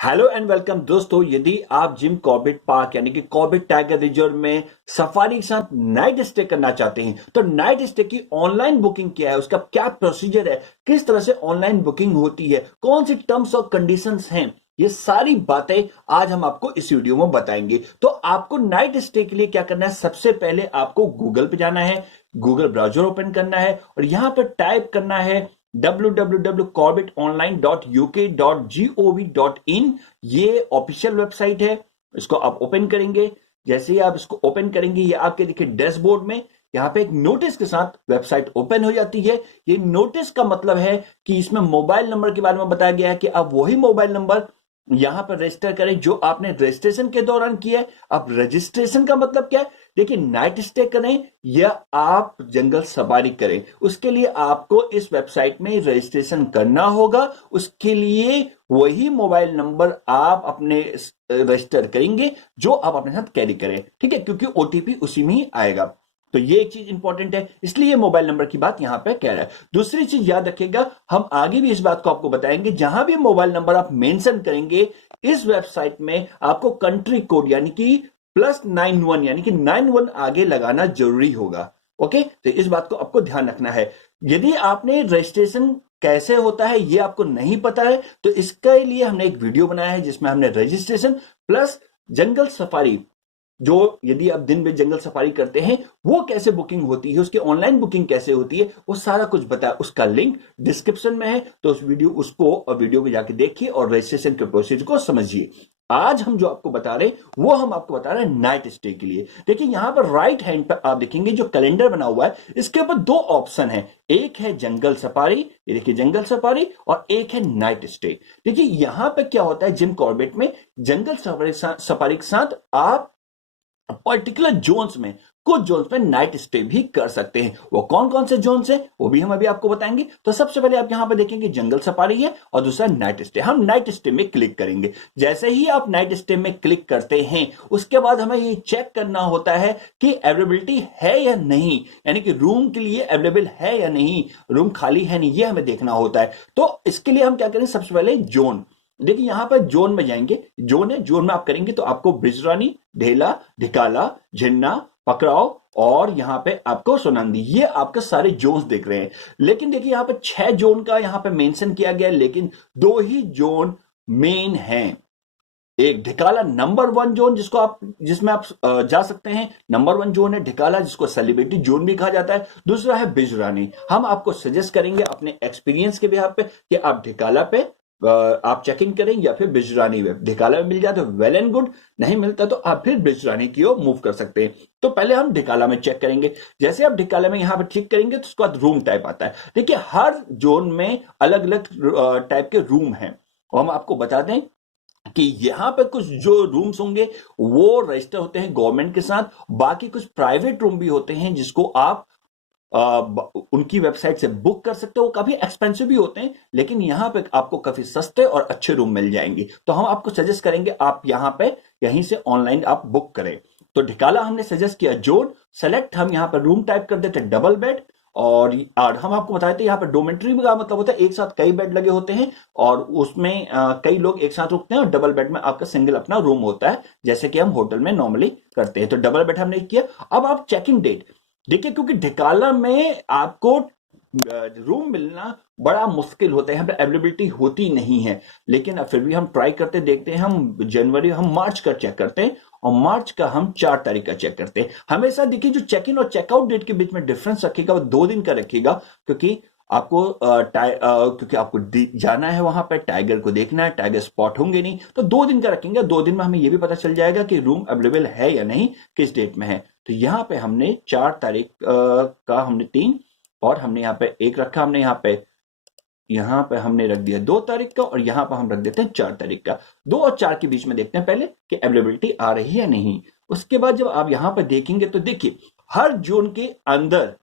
Hello and welcome दोस्तों। यदि आप जिम कॉर्बेट पार्क यानी कि कॉर्बेट टाइगर रिजर्व में सफारी के साथ नाइट स्टे करना चाहते हैं तो नाइट स्टे की ऑनलाइन बुकिंग क्या है, उसका क्या प्रोसीजर है, किस तरह से ऑनलाइन बुकिंग होती है, कौन सी टर्म्स और कंडीशंस हैं, ये सारी बातें आज हम आपको इस वीडियो में बताएंगे। तो आपको नाइट स्टे के लिए क्या करना है, सबसे पहले आपको गूगल पे जाना है, गूगल ब्राउजर ओपन करना है और यहां पर टाइप करना है www.corbettonline.uk.gov.in। ये ऑफिशियल वेबसाइट है, इसको आप ओपन करेंगे। जैसे ही आप इसको ओपन करेंगे ये आपके देखिए डैशबोर्ड में यहां पे एक नोटिस के साथ वेबसाइट ओपन हो जाती है। ये नोटिस का मतलब है कि इसमें मोबाइल नंबर के बारे में बताया गया है कि आप वही मोबाइल नंबर यहां पर रजिस्टर करें जो आपने रजिस्ट्रेशन के दौरान किया है। अब रजिस्ट्रेशन का मतलब क्या है, देखिए नाइट स्टे करें या आप जंगल सवारी करें, उसके लिए आपको इस वेबसाइट में रजिस्ट्रेशन करना होगा। उसके लिए वही मोबाइल नंबर आप अपने रजिस्टर करेंगे जो आप अपने साथ कैरी करें, ठीक है, क्योंकि ओटीपी उसी में ही आएगा। तो ये एक चीज इंपॉर्टेंट है, इसलिए मोबाइल नंबर की बात यहां पे कह रहा है। दूसरी चीज याद रखिएगा, हम आगे भी इस बात को आपको बताएंगे, जहां भी मोबाइल नंबर आप मेंशन करेंगे इस वेबसाइट में आपको कंट्री कोड यानी कि +91 यानी कि 91 आगे लगाना जरूरी होगा। ओके, तो इस बात को आपको ध्यान रखना है। यदि आपने रजिस्ट्रेशन कैसे होता है ये आपको नहीं पता है तो इसके लिए हमने एक वीडियो बनाया है जिसमें हमने रजिस्ट्रेशन प्लस जंगल सफारी, जो यदि आप दिन में जंगल सफारी करते हैं वो कैसे बुकिंग होती है, उसकी ऑनलाइन बुकिंग कैसे होती है, वो सारा कुछ बताया। उसका लिंक डिस्क्रिप्शन में है, तो उस वीडियो उसको और वीडियो में जाके देखिए और रजिस्ट्रेशन के प्रोसीजर को समझिए। आज हम जो आपको बता रहे हैं वो हम आपको बता रहे हैं नाइट स्टे के लिए। देखिए यहां पर राइट हैंड पर आप देखेंगे जो कैलेंडर बना हुआ है, इसके ऊपर दो ऑप्शन है, एक है जंगल सफारी, ये देखिए जंगल सफारी, और एक है नाइट स्टे। देखिए यहां पर क्या होता है, जिम कॉर्बेट में जंगल सफारी के साथ आप पर्टिकुलर जोन्स में, कुछ जोन्स में नाइट स्टे भी कर सकते हैं। वो कौन कौन से जोन्स हैं वो भी हम अभी आपको बताएंगे। तो सबसे पहले आप यहां पे देखेंगे जंगल सफारी है और दूसरा नाइट स्टे। हम नाइट स्टे में क्लिक करेंगे। जैसे ही आप नाइट स्टे में क्लिक करते हैं उसके बाद हमें ये चेक करना होता है कि अवेलेबिलिटी है या नहीं, यानी कि रूम के लिए अवेलेबल है या नहीं, रूम खाली है नहीं, ये हमें देखना होता है। तो इसके लिए हम क्या करें, सबसे पहले जोन, देखिए यहां पर जोन में जाएंगे, जोन है, जोन में आप करेंगे तो आपको बिजरानी, ढेला, ढिकाला, झिन्ना, पकड़ाव और यहां पे आपको सोनांदी, ये आपके सारे जोन्स दिख रहे हैं। लेकिन देखिए यहां पे 6 जोन का यहां पे मेंशन किया गया है, लेकिन 2 ही जोन मेन हैं। एक ढिकाला नंबर 1 जोन जिसको आप, जिसमें आप जा सकते हैं, नंबर 1 जोन है ढिकाला जिसको सेलिब्रिटी जोन भी कहा जाता है। दूसरा है बिजरानी। हम आपको सजेस्ट करेंगे अपने एक्सपीरियंस के बिहाफ पे कि आप ढिकाला पे आप चेक इन करें या फिर बिजरानी में, ढिकाला में मिल जाए तो वेल एंड गुड, नहीं मिलता तो आप फिर बिजरानी की ओर मूव कर सकते हैं। तो पहले हम ढिकाला में चेक करेंगे। जैसे आप ढिकाला में यहां पर क्लिक करेंगे तो उसके बाद रूम टाइप आता है। देखिए हर जोन में अलग अलग टाइप के रूम हैं और हम आपको बता दें कि यहां पे कुछ जो रूम्स होंगे वो रजिस्टर होते हैं गवर्नमेंट के साथ, बाकी कुछ प्राइवेट रूम भी होते हैं जिसको आप उनकी वेबसाइट से बुक कर सकते हो। वो काफी एक्सपेंसिव भी होते हैं लेकिन यहां पे आपको काफी सस्ते और अच्छे रूम मिल जाएंगे। तो हम आपको सजेस्ट करेंगे आप यहां पे यहीं से ऑनलाइन आप बुक करें। तो ढिकाला हमने सजेस्ट किया, जोन सेलेक्ट, हम यहां पर रूम टाइप कर देते हैं डबल बेड। और हम आपको बताए थे यहाँ पर डोमेट्री का मतलब होता है एक साथ कई बेड लगे होते हैं और उसमें कई लोग एक साथ रुकते हैं, और डबल बेड में आपका सिंगल अपना रूम होता है जैसे कि हम होटल में नॉर्मली करते हैं। तो डबल बेड हमने किया। अब आप चेक इन डेट देखिए, क्योंकि ढिकाला में आपको रूम मिलना बड़ा मुश्किल होता है, यहाँ पे अवेलेबिलिटी होती नहीं है, लेकिन अब फिर भी हम ट्राई करते देखते हैं। हम मार्च का चेक करते हैं और मार्च का हम 4 तारीख का चेक करते हैं। हमेशा देखिए जो चेक इन और चेकआउट डेट के बीच में डिफरेंस रखेगा वो 2 दिन का रखेगा, क्योंकि आपको जाना है वहां पर, टाइगर को देखना है, टाइगर स्पॉट होंगे नहीं, तो 2 दिन का रखेंगे। 2 दिन में हमें यह भी पता चल जाएगा कि रूम अवेलेबल है या नहीं, किस डेट में है। तो यहां पे हमने 4 तारीख का हमने 3 और हमने यहाँ पे 1 रखा, हमने यहाँ पे हमने रख दिया 2 तारीख का, और यहाँ पर हम रख देते हैं 4 तारीख का। 2 और 4 के बीच में देखते हैं पहले कि अवेलेबिलिटी आ रही है या नहीं। उसके बाद जब आप यहाँ पर देखेंगे तो देखिए हर जोन के अंदर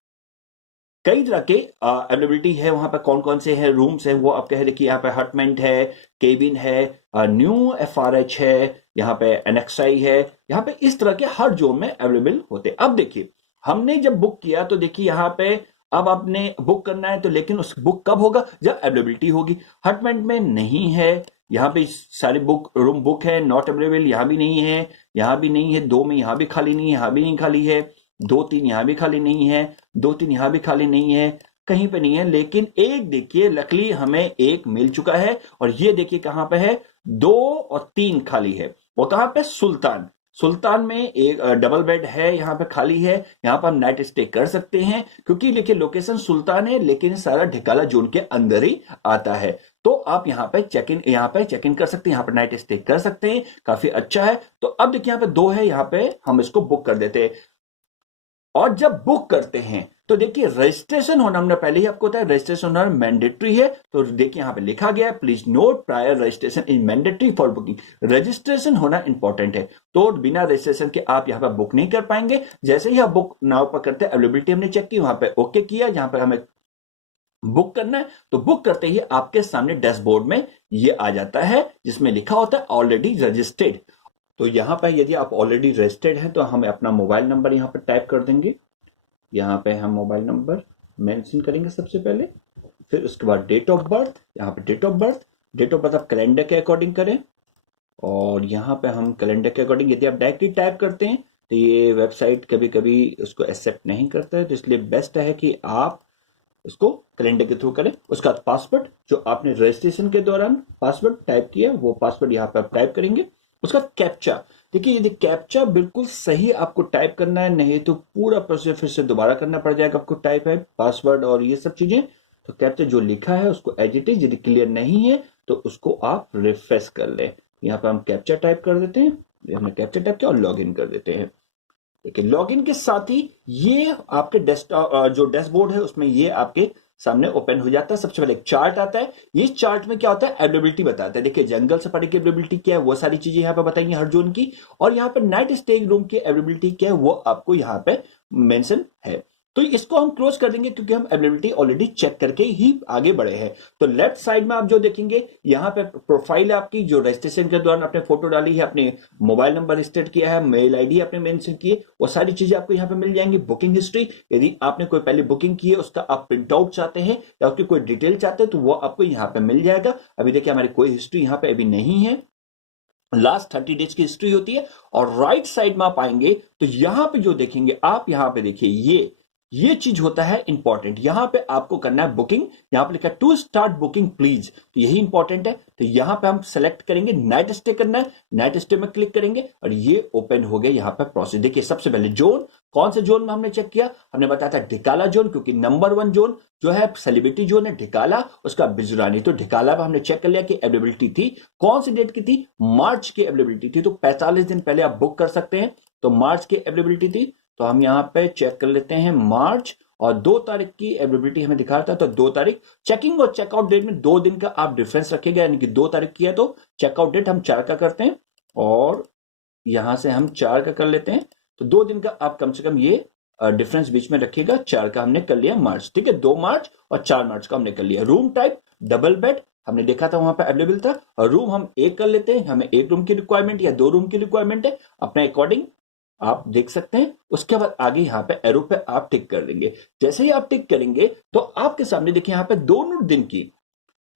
कई तरह के अवेलेबिलिटी है। वहां पर कौन कौन से हैं रूम्स हैं वो आप कह, देखिए यहाँ पे हटमेंट है, केबिन है, न्यू एफआरएच है, यहाँ पे एनएक्सआई है, यहाँ पे इस तरह के हर जोन में अवेलेबल होते हैं। अब देखिए हमने जब बुक किया तो देखिए यहाँ पे अब आपने बुक करना है तो, लेकिन उस बुक कब होगा, जब अवेलेबिलिटी होगी। हटमेंट में नहीं है, यहाँ पे सारे रूम बुक है, नॉट अवेलेबल यहाँ भी नहीं है, यहाँ भी नहीं है, 2 में यहाँ भी खाली नहीं है, यहाँ भी नहीं खाली है, 2-3 यहाँ भी खाली नहीं है, 2-3 यहाँ भी खाली नहीं है, कहीं पे नहीं है। लेकिन एक देखिए लकली हमें एक मिल चुका है, और ये देखिए कहां पे है, 2 और 3 खाली है। वो कहां पे, सुल्तान। सुल्तान में एक डबल बेड है, यहाँ पे खाली है, यहाँ पर हम नाइट स्टे कर सकते हैं, क्योंकि देखिए लोकेशन सुल्तान है लेकिन सारा ढिकाला जोन के अंदर ही आता है। तो आप यहाँ पे चेक इन कर सकते हैं, यहाँ पर नाइट स्टे कर सकते हैं, काफी अच्छा है। तो अब देखिए यहाँ पे 2 है, यहाँ पे हम इसको बुक कर देते हैं। और जब बुक करते हैं तो देखिए रजिस्ट्रेशन होना, हमने पहले ही आपको बताया रजिस्ट्रेशन होना मैंडेटरी है। तो देखिए यहां पे लिखा गया है, please note prior registration is mandatory for booking. Registration होना इंपॉर्टेंट है, तो बिना रजिस्ट्रेशन के आप यहां पर बुक नहीं कर पाएंगे। जैसे ही आप बुक नाउ पर करते हैं, अवेलेबिलिटी हमने चेक की, वहां पे ओके किया, जहां पर हमें बुक करना है, तो बुक करते ही आपके सामने डैशबोर्ड में ये आ जाता है जिसमें लिखा होता है ऑलरेडी रजिस्टर्ड। तो यहां पर यदि आप ऑलरेडी रजिस्टर्ड हैं तो हम अपना मोबाइल नंबर यहां पर टाइप कर देंगे। यहाँ पे हम मोबाइल नंबर मेंशन करेंगे सबसे पहले, फिर उसके बाद डेट ऑफ बर्थ, यहाँ पे डेट ऑफ बर्थ आप कैलेंडर के अकॉर्डिंग करें, और यहाँ पे हम कैलेंडर के अकॉर्डिंग, यदि आप डायरेक्टली टाइप करते हैं तो ये वेबसाइट कभी कभी उसको एक्सेप्ट नहीं करता है, तो इसलिए बेस्ट है कि आप उसको कैलेंडर के थ्रू करें। उसका पासवर्ड जो आपने रजिस्ट्रेशन के दौरान पासवर्ड टाइप किया, वो पासवर्ड यहाँ पे आप टाइप करेंगे। उसका कैप्चा, देखिए यदि कैप्चा बिल्कुल सही आपको टाइप करना है, नहीं तो पूरा प्रोसेस फिर से दोबारा करना पड़ जाएगा आपको, टाइप है पासवर्ड और ये सब चीजें। तो कैप्चा जो लिखा है उसको एज इट इज, यदि क्लियर नहीं है तो उसको आप रिफ्रेश कर लें। यहाँ पे हम कैप्चा टाइप कर देते हैं, हमने कैप्चा टाइप किया और लॉग इन कर देते हैं। देखिए लॉगिन के साथ ही ये आपके डेस्कटॉप जो डैशबोर्ड है उसमें ये आपके सामने ओपन हो जाता है। सबसे पहले एक चार्ट आता है, ये चार्ट में क्या होता है, अवेलेबिलिटी बताता है। देखिए जंगल सफारी की अवेलेबिलिटी क्या है, वो सारी चीजें यहाँ पे बताएंगे हर जोन की, और यहाँ पे नाइट स्टे रूम की अवेलेबिलिटी क्या है वो आपको यहाँ पे मेंशन है। तो इसको हम क्लोज कर देंगे क्योंकि हम अवेलेबिलिटी ऑलरेडी चेक करके ही आगे बढ़े हैं। तो लेफ्ट साइड में आप जो देखेंगे यहाँ पे प्रोफाइल आपकी, जो रजिस्ट्रेशन के दौरान आपने फोटो डाली है, अपने मोबाइल नंबर रजिस्टर्ड किया है, मेल आईडी आपने मेंशन की है, वो सारी चीजें आपको यहाँ पे मिल जाएंगी। बुकिंग हिस्ट्री, यदि आपने कोई पहले बुकिंग की है उसका आप प्रिंट आउट चाहते हैं या उसकी कोई डिटेल चाहते हैं तो वो आपको यहाँ पे मिल जाएगा। अभी देखिए हमारी कोई हिस्ट्री यहाँ पे अभी नहीं है, लास्ट 30 डेज की हिस्ट्री होती है। और राइट साइड में आप आएंगे तो यहां पे जो देखेंगे आप, यहां पे देखिए ये चीज होता है इंपॉर्टेंट। यहां पे आपको करना है बुकिंग, यहां पे लिखा है टू स्टार्ट बुकिंग प्लीज, तो यही इंपॉर्टेंट है। तो यहां पे हम सेलेक्ट करेंगे नाइट स्टे करना है, नाइट स्टे में क्लिक करेंगे और ये ओपन हो गया यहाँ पे प्रोसेस। देखिए सबसे पहले जोन, कौन से जोन में हमने चेक किया, हमने बताया था ढिकाला जोन, क्योंकि नंबर 1 जोन जो है सेलिब्रिटी जोन है ढिकाला, उसका बिजुरानी। तो ढिकाला में हमने चेक कर लिया कि अवेलेबिलिटी थी, कौन सी डेट की थी, मार्च की अवेलेबिलिटी थी, तो 45 दिन पहले आप बुक कर सकते हैं। तो मार्च की अवेलेबिलिटी थी, तो हम यहाँ पे चेक कर लेते हैं मार्च, और 2 तारीख की अवेलेबिलिटी हमें दिखा रहा था, तो 2 तारीख। चेकिंग और चेकआउट डेट में 2 दिन का आप डिफरेंस रखेगा, यानी कि 2 तारीख की है तो चेकआउट डेट हम 4 का करते हैं, और यहां से हम 4 का कर लेते हैं। तो 2 दिन का आप कम से कम ये डिफरेंस बीच में रखिएगा। 4 का हमने कर लिया मार्च, ठीक है, 2 मार्च और 4 मार्च का हमने कर लिया। रूम टाइप डबल बेड हमने देखा था वहां पे अवेलेबल था, और रूम हम एक कर लेते हैं, हमें 1 रूम की रिक्वायरमेंट या 2 रूम की रिक्वायरमेंट है, अपने अकॉर्डिंग आप देख सकते हैं। उसके बाद आगे यहाँ पे एरो पे आप टिक कर देंगे। जैसे ही आप टिक करेंगे तो आपके सामने देखिए यहाँ पे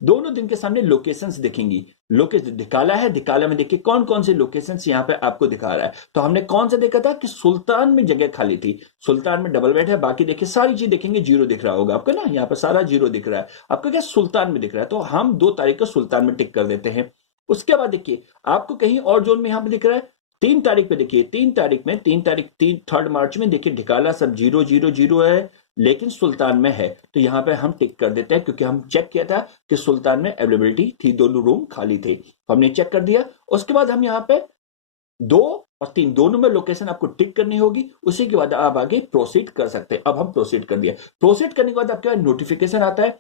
दोनों दिन के सामने लोकेशंस दिखेंगी। लोकेशन ढिकाला है, ढिकाला में देखिए कौन कौन से लोकेशंस यहाँ पे आपको दिखा रहा है। तो हमने कौन सा देखा था कि सुल्तान में जगह खाली थी, सुल्तान में डबल बेड है, बाकी देखिए सारी चीज देखेंगे जीरो दिख रहा होगा आपको ना, यहाँ पे सारा जीरो दिख रहा है आपको, क्या सुल्तान में दिख रहा है। तो हम 2 तारीख को सुल्तान में टिक कर देते हैं। उसके बाद देखिए आपको कहीं और जोन में यहाँ पे दिख रहा है 3 तारीख पे, देखिए 3 मार्च में देखिए ढिकाला सब 000 है, लेकिन सुल्तान में है, तो यहां पे हम टिक कर देते हैं क्योंकि हम चेक किया था कि सुल्तान में अवेलेबिलिटी थी, दोनों रूम खाली थे, तो हमने चेक कर दिया। उसके बाद हम यहाँ पे 2 और 3 दोनों में लोकेशन आपको टिक करनी होगी, उसी के बाद आप आगे प्रोसीड कर सकते हैं। अब हम प्रोसीड कर दिया, प्रोसीड करने के बाद आपके पास नोटिफिकेशन आता है,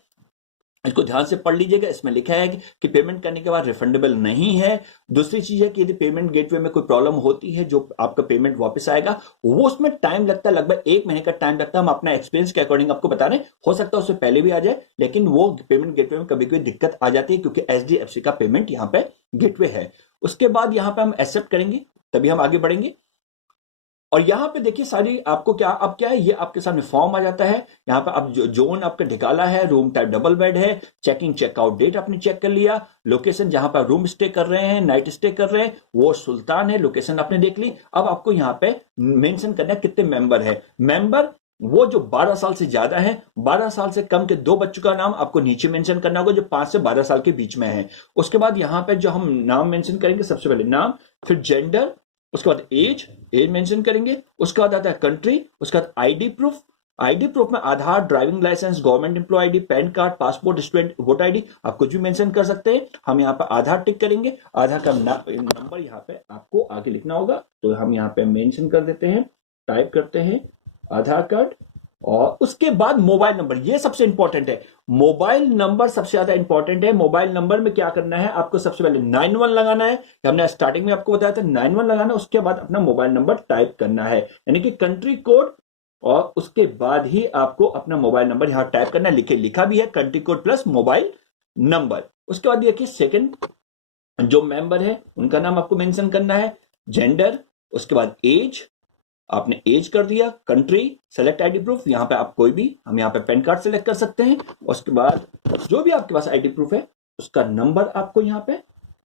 इसको ध्यान से पढ़ लीजिएगा। इसमें लिखा है कि पेमेंट करने के बाद रिफंडेबल नहीं है। दूसरी चीज है कि यदि पेमेंट गेटवे में कोई प्रॉब्लम होती है, जो आपका पेमेंट वापस आएगा, वो उसमें टाइम लगता है, लगभग 1 महीने का टाइम लगता है। हम अपना एक्सपीरियंस के अकॉर्डिंग आपको बता रहे हैं, हो सकता है उससे पहले भी आ जाए, लेकिन वो पेमेंट गेटवे में कभी कोई दिक्कत आ जाती है क्योंकि HDFC का पेमेंट यहाँ पे गेटवे है। उसके बाद यहाँ पे हम एक्सेप्ट करेंगे, तभी हम आगे बढ़ेंगे। और यहां पे देखिए सारी आपको क्या, अब क्या है, ये आपके सामने फॉर्म आ जाता है। यहाँ पे अब जोन आपका ढिकाला है, रूम टाइप डबल बेड है, चेकिंग चेकआउट डेट आपने चेक कर लिया, लोकेशन जहां पर रूम स्टे कर रहे हैं, नाइट स्टे कर रहे हैं वो सुल्तान है, लोकेशन आपने देख ली। अब आपको यहाँ पे मेंशन करना है कितने मेंबर है। मेंबर वो जो 12 साल से ज्यादा है, 12 साल से कम के 2 बच्चों का नाम आपको नीचे मेंशन करना होगा जो 5 से 12 साल के बीच में है। उसके बाद यहां पे जो हम नाम मेंशन करेंगे, सबसे पहले नाम, फिर जेंडर, उसके बाद एज मेंशन करेंगे, उसके बाद आता है कंट्री, उसके बाद आईडी प्रूफ में Aadhaar, driving licence, government employ ID, PAN card, passport, student voter ID, आप कुछ भी मेंशन कर सकते हैं। हम यहाँ पे आधार टिक करेंगे, आधार का नंबर यहाँ पे आपको आगे लिखना होगा, तो हम यहाँ पे मेंशन कर देते हैं, टाइप करते हैं आधार कार्ड, और उसके बाद मोबाइल नंबर, ये सबसे इंपॉर्टेंट है। मोबाइल नंबर सबसे ज्यादा इंपॉर्टेंट है। मोबाइल नंबर में क्या करना है, आपको सबसे पहले 91 लगाना है, हमने स्टार्टिंग में आपको बताया था 91 लगाना है, उसके बाद अपना मोबाइल नंबर टाइप करना है, यानी कि कंट्री कोड, और उसके बाद ही आपको अपना मोबाइल नंबर यहां टाइप करना है। लिखा भी है country code plus mobile number. उसके बाद देखिए सेकंड जो मेंबर है उनका नाम आपको मेंशन करना है, जेंडर, उसके बाद एज, आपने एज कर दिया, कंट्री, सेलेक्ट आईडी प्रूफ, यहां पे आप कोई भी, हम यहां पे पैन कार्ड सेलेक्ट कर सकते हैं। उसके बाद जो भी आपके पास आईडी प्रूफ है उसका नंबर आपको यहां पे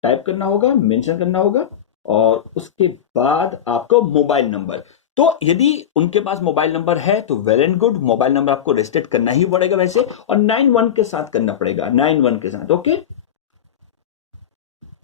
टाइप करना होगा, मेंशन करना होगा, और उसके बाद आपको मोबाइल नंबर। तो यदि उनके पास मोबाइल नंबर है तो well and good, mobile number आपको रजिस्टर्ड करना ही पड़ेगा वैसे, और 91 के साथ करना पड़ेगा, 91 के साथ, ओके।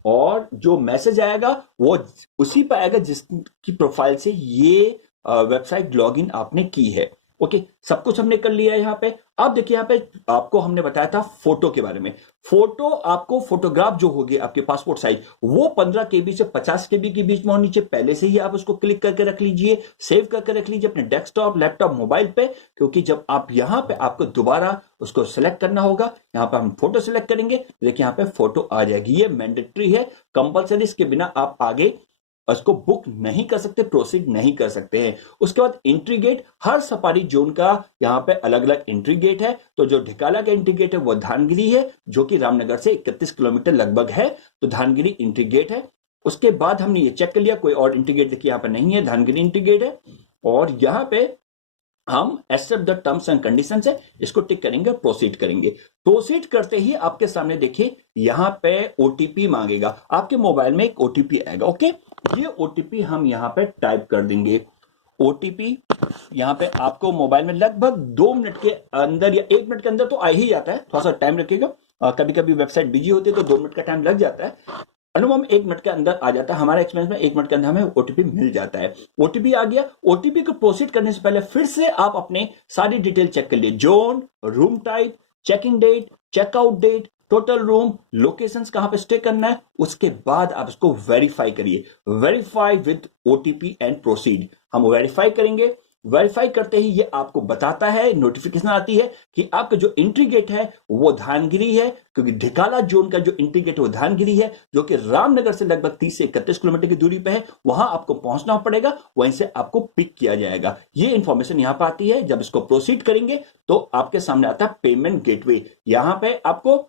और जो मैसेज आएगा वो उसी पे आएगा जिसकी प्रोफाइल से ये वेबसाइट लॉगिन आपने की है, ओके। सब कुछ हमने कर लिया है यहाँ पे। अब देखिए यहाँ पे आपको हमने बताया था फोटो के बारे में। फोटो आपको, फोटोग्राफ जो होगी आपके पासपोर्ट साइज, वो 15 केबी से 50 केबी के बीच में होनी चाहिए। पहले से ही आप उसको क्लिक करके रख लीजिए, सेव करके रख लीजिए अपने डेस्कटॉप, लैपटॉप, मोबाइल पे, क्योंकि जब आप यहाँ पे आपको दोबारा उसको सिलेक्ट करना होगा, यहाँ पे हम फोटो सिलेक्ट करेंगे, देखिए यहाँ पे फोटो आ जाएगी। ये मैंडेटरी है, कंपल्सरी, इसके बिना आप आगे उसको बुक नहीं कर सकते, प्रोसीड नहीं कर सकते हैं। उसके बाद एंट्री गेट, हर सफारी जोन का यहाँ पे अलग अलग एंट्री गेट है। तो जो ढिकाला का एंट्री गेट है वो धानगिरी है, जो कि रामनगर से 31 किलोमीटर लगभग है, तो धानगिरी एंट्री गेट है। उसके बाद हमने ये चेक कर लिया, कोई और एंट्री गेट देखिए यहाँ पे नहीं है, धानगिरी एंट्री गेट है। और यहाँ पे हम accept the terms and conditions है, इसको टिक करेंगे, प्रोसीड करेंगे। प्रोसीड करते ही आपके सामने देखिए यहां पे ओटीपी मांगेगा, आपके मोबाइल में एक ओटीपी आएगा, ओके। ये ओटीपी हम यहां पे टाइप कर देंगे। ओटीपी यहां पे आपको मोबाइल में लगभग 2 मिनट के अंदर या 1 मिनट के अंदर तो आ ही जाता है, थोड़ा सा टाइम रखिएगा, कभी कभी वेबसाइट बिजी होती है तो 2 मिनट का टाइम लग जाता है, अनुमान 1 मिनट के अंदर आ जाता है। हमारे एक्सपीरियंस में 1 मिनट के अंदर हमें ओटीपी मिल जाता है। ओटीपी आ गया, ओटीपी को प्रोसीड करने से पहले फिर से आप अपने सारी डिटेल चेक कर लिए, zone, room type, check in date, checkout date, total room, locations कहां पे स्टे करना है, उसके बाद आप इसको वेरीफाई करिए, verify with OTP and proceed. हम वेरीफाई करेंगे, वेरीफाई करते ही ये आपको बताता है, नोटिफिकेशन आती है कि आपका जो एंट्री गेट है वो धानगिरी है, क्योंकि ढिकाला जोन का जो एंट्री गेट है वो धानगिरी है, जो कि रामनगर से लगभग 30 से 31 किलोमीटर की दूरी पे है। वहां आपको पहुंचना पड़ेगा, वहीं से आपको पिक किया जाएगा। ये इंफॉर्मेशन यहां पर आती है। जब इसको प्रोसीड करेंगे तो आपके सामने आता है पेमेंट गेटवे। यहां पे आपको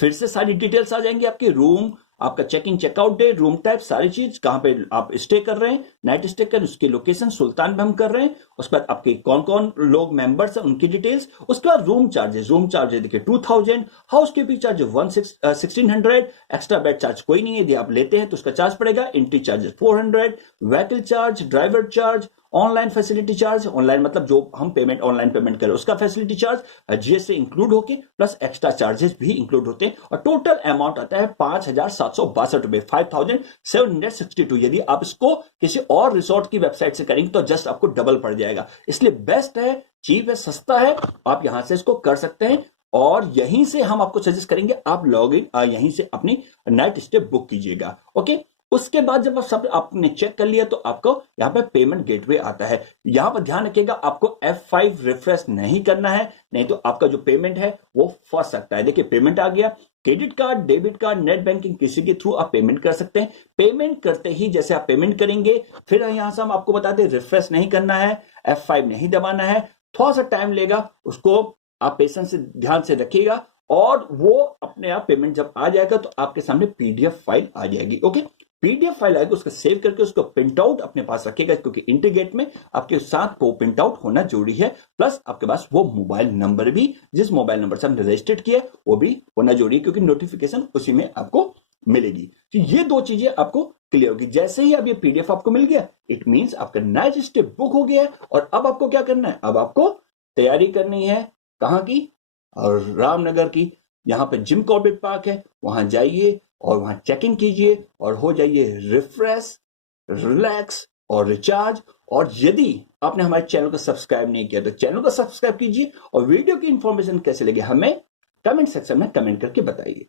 फिर से सारी डिटेल्स आ जाएंगी, आपके रूम, आपका check in checkout day, room type, सारी चीज, कहां पे आप स्टे कर रहे हैं, नाइट स्टे कर, उसकी लोकेशन सुल्तान में हम कर रहे हैं। उसके बाद आपके कौन कौन लोग मेंबर्स हैं उनकी डिटेल्स। उसके बाद रूम चार्जेस देखिए 2000, house keeping charge 1600, extra bed charge कोई नहीं है, यदि आप लेते हैं तो उसका चार्ज पड़ेगा। Entry charges 400, vehicle charge, driver charge, online facility charge, online मतलब जो हम पेमेंट ऑनलाइन पेमेंट करें उसका फैसिलिटी चार्ज जीएसटी इंक्लूड होके प्लस एक्स्ट्रा चार्जेस भी इंक्लूड होते हैं, और टोटल अमाउंट आता है 5,762 रुपए, 5,762। यदि आप इसको किसी और रिसोर्ट की वेबसाइट से करेंगे तो जस्ट आपको डबल पड़ जाएगा। इसलिए बेस्ट है, चीप है, सस्ता है, आप यहां से इसको कर सकते हैं। और यहीं से हम आपको सजेस्ट करेंगे आप लॉग इन यहीं से अपनी नाइट स्टे बुक कीजिएगा, ओके। उसके बाद जब आप सब आपने चेक कर लिया तो आपको यहां पे पेमेंट गेटवे आता है। यहां पर ध्यान रखिएगा आपको F5 रिफ्रेश नहीं करना है, नहीं तो आपका जो पेमेंट है वो फंस सकता है। देखिए पेमेंट आ गया, credit card, debit card, net banking, किसी के थ्रू आप पेमेंट कर सकते हैं। पेमेंट करते ही जैसे आप पेमेंट करेंगे फिर यहां से हम आपको बताते हैं रिफ्रेश नहीं करना है, F5 नहीं दबाना है, थोड़ा सा टाइम लेगा, उसको आप पेशेंस से ध्यान से रखिएगा, और वो अपने आप पेमेंट जब आ जाएगा तो आपके सामने PDF फाइल आ जाएगी, ओके। पीडीएफ फाइल आएगा उसका सेव करके उसको प्रिंट आउट अपने पास रखेगा, क्योंकि इंटीग्रेट में आपके साथ वो प्रिंट आउट होना जरूरी है। प्लस आपके पास वो मोबाइल नंबर भी, जिस मोबाइल नंबर से हमने रजिस्टर्ड किया वो भी होना जरूरी है, क्योंकि नोटिफिकेशन उसी में आपको मिलेगी। तो ये दो चीजें आपको क्लियर होगी। जैसे ही अब ये पीडीएफ आपको मिल गया, इट मींस आपका नाइट स्टे बुक हो गया है। और अब आपको क्या करना है, अब आपको तैयारी करनी है कहां की, और रामनगर की। यहां पे जिम कॉर्बेट पार्क है, वहां जाइए और वहां चेक इन कीजिए और हो जाइए रिफ्रेश, रिलैक्स और रिचार्ज। और यदि आपने हमारे चैनल को सब्सक्राइब नहीं किया तो चैनल को सब्सक्राइब कीजिए, और वीडियो की इंफॉर्मेशन कैसे लगे हमें कमेंट सेक्शन में कमेंट करके बताइए।